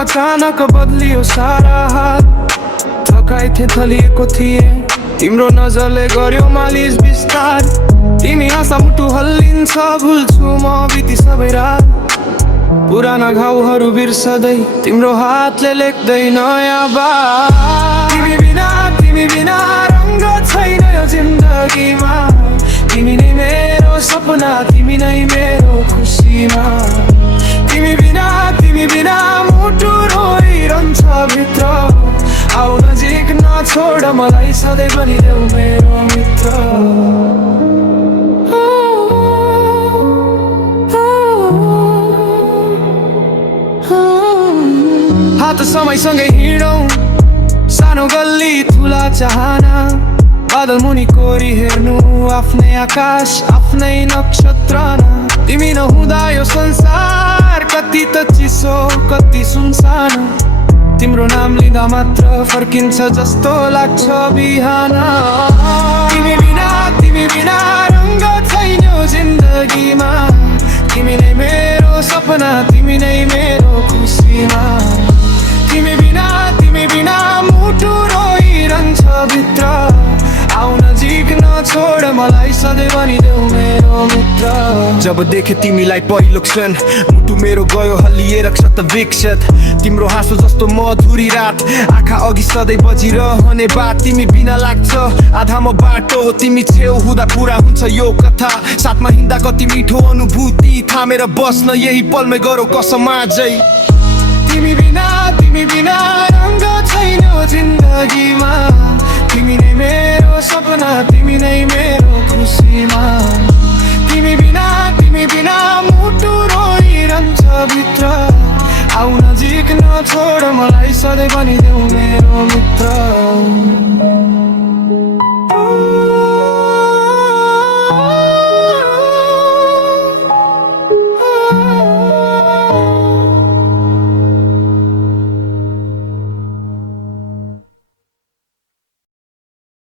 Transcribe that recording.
अचानक बदलियो सारा हाल, थकाइ थिए थलिएको थिए, तिम्रो नजरले गर्यो मालिस बिस्तार। तिमी हाँसा मुटु हल्लिन्छ, भुल्छु म बिति सबै रात। पुराना घाउहरू बिर्सदै तिम्रो हातले लेख्दै नयाँ बात। तिमी बिना रङ्ग छैन यो जिन्दगीमा, तिमी नै मेरो सपना, तिमी नै मेरो खुसीमा। तिमी बिना मुटु रोइरहन्छ भित्र, आउ नजिक नछोड मलाई, सधैँ बनिदेऊ मेरो मित्र। हात समयसँगै हिँडौँ, सानो गल्ली ठुला चाहना, बादल मुनि कोरी हेर्नु, आफ्नै आकाश आफ्नै नक्षत्र। तिमी नहुँदा यो संसार कति त चिसो कति सुनसान, तिम्रो नाम लिँदा मात्र फर्किन्छ जस्तो लाग्छ बिहान। तिमी बिना रङ्ग छैन जिन्दगीमा, तिमी नै मेरो सपना, तिमी नै मेरो खुसीमा। तिमी बिना मुटु रोइरहन्छ भित्र, आउ नजिक नछोड मलाई, सधैँ बनिदेऊ मेरो मित्र। जब देखे तिमीलाई पहिलो क्षण, मुटु मेरो गयो हल्लिएर क्षत विक्षत। तिम्रो हाँसो जस्तो मधुरी रात, आँखा अघि सधैँ बजिरहने बात। तिमी बिना लाग्छ आधामा बाटो, तिमी छेउ हुँदा पुरा हुन्छ यो कथा। साथमा हिँड्दा कति मिठो अनुभूति, थामेर बस्न यही पलमै गरौ कसम आजै। तिमी बिना रङ्ग छैन जिन्दगीमा, तिमी नै मेरो सपना, तिमी नै मेरो खुसीमा। तिमी बिना मुटु रोइरहन्छ भित्र, आउ नजिक नछोड मलाई, सधैँ बनिदेऊ मेरो मित्र।